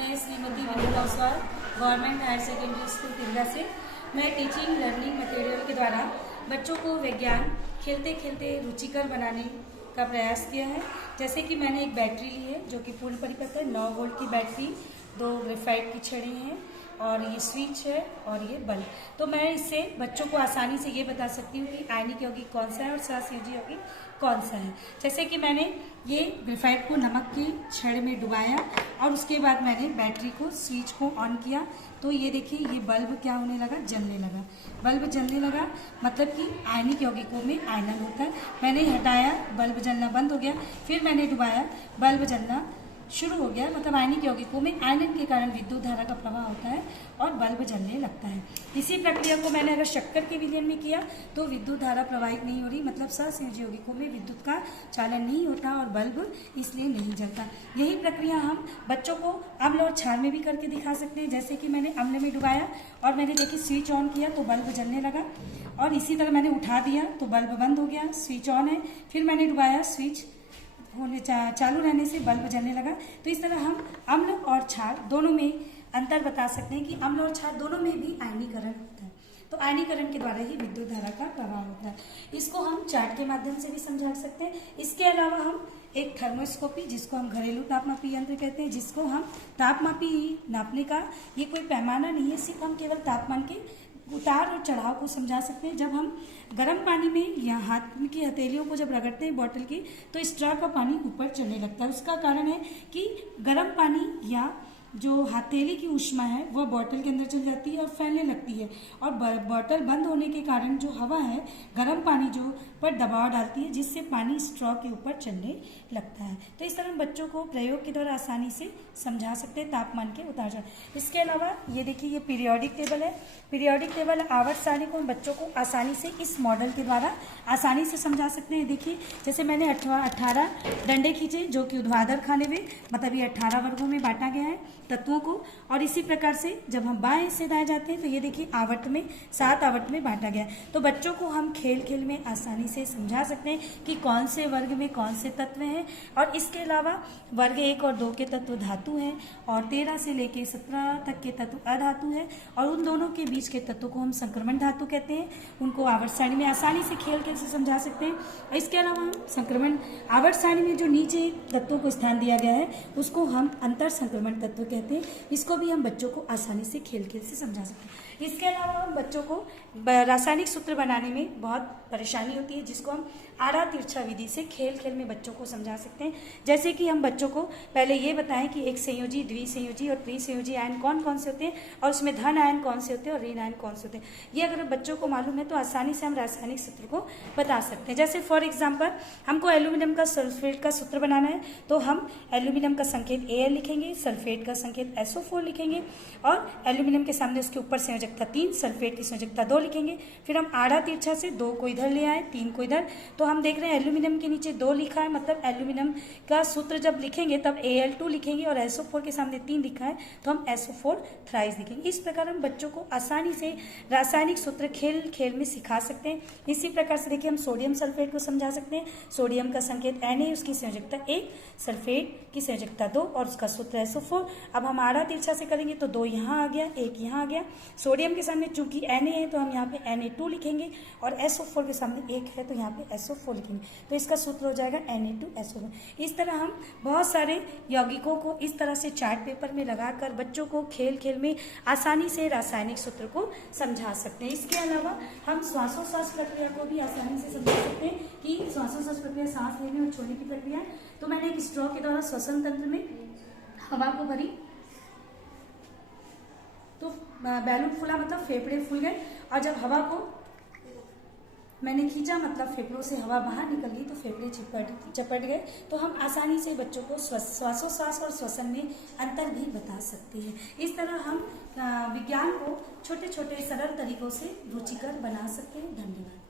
मैं Shrimati Vinita Oswal government higher secondary school Tilda से मैं टीचिंग लर्निंग मटेरियल के द्वारा बच्चों को विज्ञान खेलते खेलते रुचिकर बनाने का प्रयास किया है। जैसे कि मैंने एक बैटरी ली है जो कि पूर्ण परिपथ है, 9 वोल्ट की बैटरी, 2 ग्रेफाइट की छड़ी हैं और ये स्विच है और ये बल्ब। तो मैं इससे बच्चों को आसानी से ये बता सकती हूँ कि आयनिक यौगिक कौन सा है और सहसंयोजी यौगिक कौन सा है। जैसे कि मैंने ये ग्रेफाइट को नमक की छड़ में डुबाया और उसके बाद मैंने बैटरी को स्विच को ऑन किया तो ये देखिए ये बल्ब क्या होने लगा, जलने लगा। बल्ब जलने लगा मतलब कि आयनिक यौगिकों में आयनन होता है। मैंने हटाया, बल्ब जलना बंद हो गया, फिर मैंने डुबाया, बल्ब जलना शुरू हो गया। मतलब आयनिक यौगिकों में आयनन के कारण विद्युत धारा का प्रवाह होता है और बल्ब जलने लगता है। इसी प्रक्रिया को मैंने अगर शक्कर के विलयन में किया तो विद्युत धारा प्रवाहित नहीं हो रही, मतलब सहसंयोजी यौगिकों में विद्युत का चालन नहीं होता और बल्ब इसलिए नहीं जलता। यही प्रक्रिया हम बच्चों को अम्ल और क्षार में भी करके दिखा सकते हैं। जैसे कि मैंने अम्ल में डुबाया और मैंने देखिए स्विच ऑन किया तो बल्ब जलने लगा और इसी तरह मैंने उठा दिया तो बल्ब बंद हो गया, स्विच ऑन है, फिर मैंने डुबाया, स्विच होने चालू रहने से बल्ब जलने लगा। तो इस तरह हम अम्ल और क्षार दोनों में अंतर बता सकते हैं कि अम्ल और क्षार दोनों में भी आयनीकरण होता है। तो आयनीकरण के द्वारा ही विद्युत धारा का प्रवाह होता है। इसको हम चार्ट के माध्यम से भी समझा सकते हैं। इसके अलावा हम एक थर्मोस्कोपी, जिसको हम घरेलू तापमापी यंत्र कहते हैं, जिसको हम तापमापी नापने का ये कोई पैमाना नहीं है, सिर्फ हम केवल तापमान के उतार और चढ़ाव को समझा सकते हैं। जब हम गर्म पानी में या हाथ की हथेलियों को जब रगड़ते हैं बॉटल की तो स्ट्रॉ का पानी ऊपर चढ़ने लगता है। उसका कारण है कि गर्म पानी या जो हथेली की ऊष्मा है वह बॉटल के अंदर चल जाती है और फैलने लगती है और बॉटल बंद होने के कारण जो हवा है गर्म पानी जो पर दबाव डालती है जिससे पानी स्ट्रॉ के ऊपर चढ़ने लगता है। तो इस तरह हम बच्चों को प्रयोग के द्वारा आसानी से समझा सकते हैं तापमान के उतार चढ़ाव। इसके अलावा ये देखिए ये पीरियोडिक टेबल है। पीरियोडिक टेबल आवर्त सारणी को हम बच्चों को आसानी से इस मॉडल के द्वारा आसानी से समझा सकते हैं। देखिए जैसे मैंने 18 डंडे खींचे जो कि ऊर्ध्वाधर खाने में, मतलब ये 18 वर्गों में बांटा गया है तत्वों को। और इसी प्रकार से जब हम बाएं से दाएं जाते हैं तो ये देखिए आवर्त में 7 आवर्त में बांटा गया है। तो बच्चों को हम खेल खेल में आसानी से समझा सकते हैं कि कौन से वर्ग में कौन से तत्व हैं। और इसके अलावा वर्ग 1 और 2 के तत्व धातु हैं और 13 से लेकर 17 तक के तत्व अधातु है और उन दोनों के बीच के तत्व को हम संक्रमण धातु कहते हैं। उनको आवर्त सारणी में आसानी से खेल खेल से समझा सकते हैं। इसके अलावा हम संक्रमण आवर्त सारणी में जो नीचे तत्वों को स्थान दिया गया है उसको हम अंतर संक्रमण तत्व कहते हैं। इसको भी हम बच्चों को आसानी से खेल खेल से समझा सकते हैं। इसके अलावा हम बच्चों को रासायनिक सूत्र बनाने में बहुत परेशानी होती है, जिसको हम आड़ा तिरछा विधि से खेल खेल में बच्चों को समझा सकते हैं। जैसे कि हम बच्चों को पहले ये बताएं कि एक संयोजी, द्विसंयोजी और त्रिसंयोजी आयन कौन कौन से होते हैं और उसमें धन आयन कौन से होते हैं और ऋण आयन कौन से होते हैं। ये अगर बच्चों को मालूम है तो आसानी से हम रासायनिक सूत्र को बता सकते हैं। जैसे फॉर एग्जाम्पल हमको एल्यूमिनियम का सल्फेट का सूत्र बनाना है तो हम एल्यूमिनियम का संकेत Al लिखेंगे, सल्फेट का संकेत SO4 लिखेंगे और एल्यूमिनियम के सामने उसके ऊपर संयोजकता 3, सल्फेट की संयोजकता 2 लिखेंगे। फिर हम आड़ा तिरछा से 2 को इधर ले आए, 3 को इधर, तो हम देख रहे हैं एल्यूमिनियम के नीचे 2 लिखा है, मतलब एल्यूमिनियम का सूत्र जब लिखेंगे तब Al2 लिखेंगे और SO4 के सामने 3 लिखा है तो हम SO4 थ्राइस लिखेंगे। इस प्रकार हम बच्चों को आसानी से रासायनिक सूत्र खेल खेल में सिखा सकते हैं। इसी प्रकार से देखिए हम सोडियम सल्फेट को समझा सकते हैं। सोडियम का संकेत Na, उसकी संयोजकता 1, सल्फेट की संयोजकता 2 और उसका सूत्र SO4। अब हम आड़ा तिरछा से करेंगे तो 2 यहाँ आ गया, 1 यहाँ आ गया। सोडियम के सामने चूंकि Na है तो हम यहाँ पे Na2 लिखेंगे और SO4 के सामने 1 है तो यहाँ पे SO4 लिखेंगे, तो इसका सूत्र हो जाएगा Na2SO4। इस तरह हम बहुत सारे यौगिकों को इस तरह से चार्ट पेपर में लगाकर बच्चों को खेल खेल में आसानी से रासायनिक सूत्र को समझा सकते हैं। इसके अलावा हम श्वासोश्वास प्रक्रिया को भी आसानी से समझा सकते हैं कि श्वासोश्वास प्रक्रिया सांस लेने और छोड़ने की प्रक्रिया। तो मैंने एक स्ट्रॉ के द्वारा श्वसन तंत्र में हवा को भरी तो बैलून फूला, मतलब फेफड़े फूल गए, और जब हवा को मैंने खींचा मतलब फेफड़ों से हवा बाहर निकल गई तो फेफड़े चपट गए। तो हम आसानी से बच्चों को श्वासोश्वास और श्वसन में अंतर भी बता सकते हैं। इस तरह हम विज्ञान को छोटे छोटे सरल तरीकों से रुचिकर बना सकते हैं। धन्यवाद।